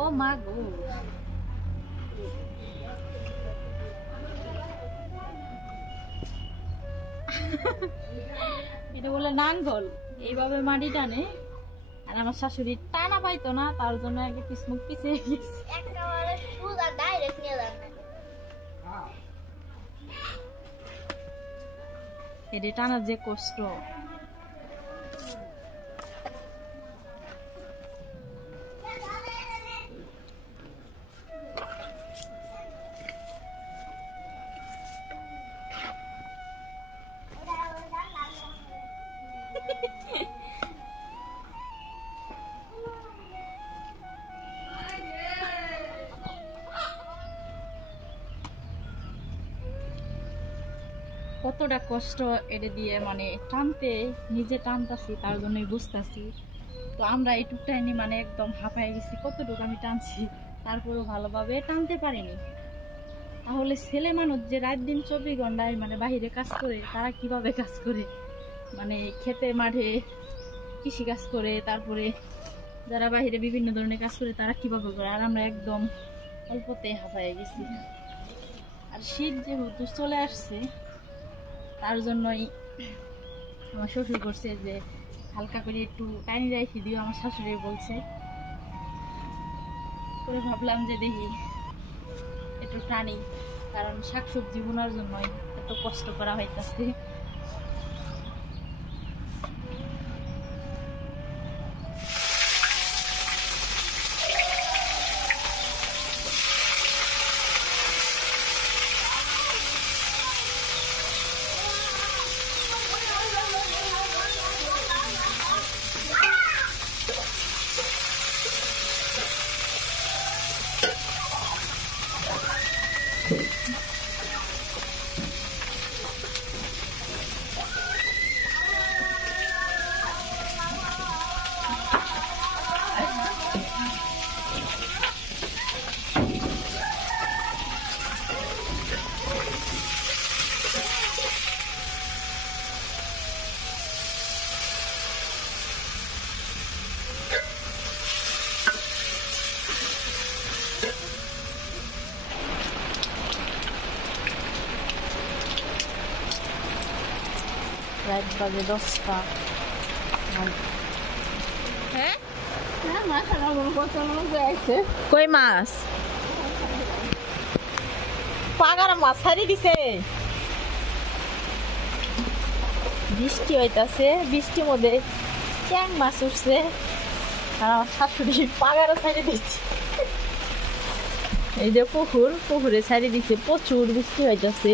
ও মা গো, এটা বলে নাঙ্গল, এইভাবে মাটি টানে। আর আমার শাশুড়ি টানা পাইতো না, তার জন্য আগে পিছমুখ পিছিয়ে গেছে। এটা টানার যে কষ্ট, কতটা কষ্ট এটা দিয়ে মানে টানতে, নিজে টানতাছি তার জন্যই বুঝতেছি। তো আমরা এইটুক টাইনি মানে একদম হাঁপায় গেছি, কতটুকু আমি টানছি, তারপরেও ভালোভাবে টানতে পারিনি। তাহলে ছেলে মানুষ যে রাত দিন 24 ঘন্টায় মানে বাহিরে কাজ করে, তারা কিভাবে কাজ করে, মানে খেতে মাঠে কৃষি কাজ করে, তারপরে যারা বাহিরে বিভিন্ন ধরনের কাজ করে তারা কিভাবে করে, আর আমরা একদম অল্পতে হাঁপায় গেছি। আর শীত যেহেতু চলে আসছে, তার জন্যই আমার শ্বশুর করছে যে হালকা করে একটু টাইম রেখে দিও, আমার শাশুড়ি বলছে। করে ভাবলাম যে দেখি একটু টানি, কারণ শাকসবজি বোনার জন্যই এত কষ্ট করা হইতেছে। রাত বাজে 10টা। হ্যাঁ, কই মাছ? পাগার মাছ ছাড়ি দিছে। বৃষ্টি হইতাছে, বৃষ্টির মধ্যে ট্যাং মাছ উঠছে, আর আমার শাশুড়ি পাগারও ছাড়ি দিচ্ছে। এই যে পুকুরে ছাড়ি দিচ্ছে, প্রচুর বৃষ্টি হইতাছে।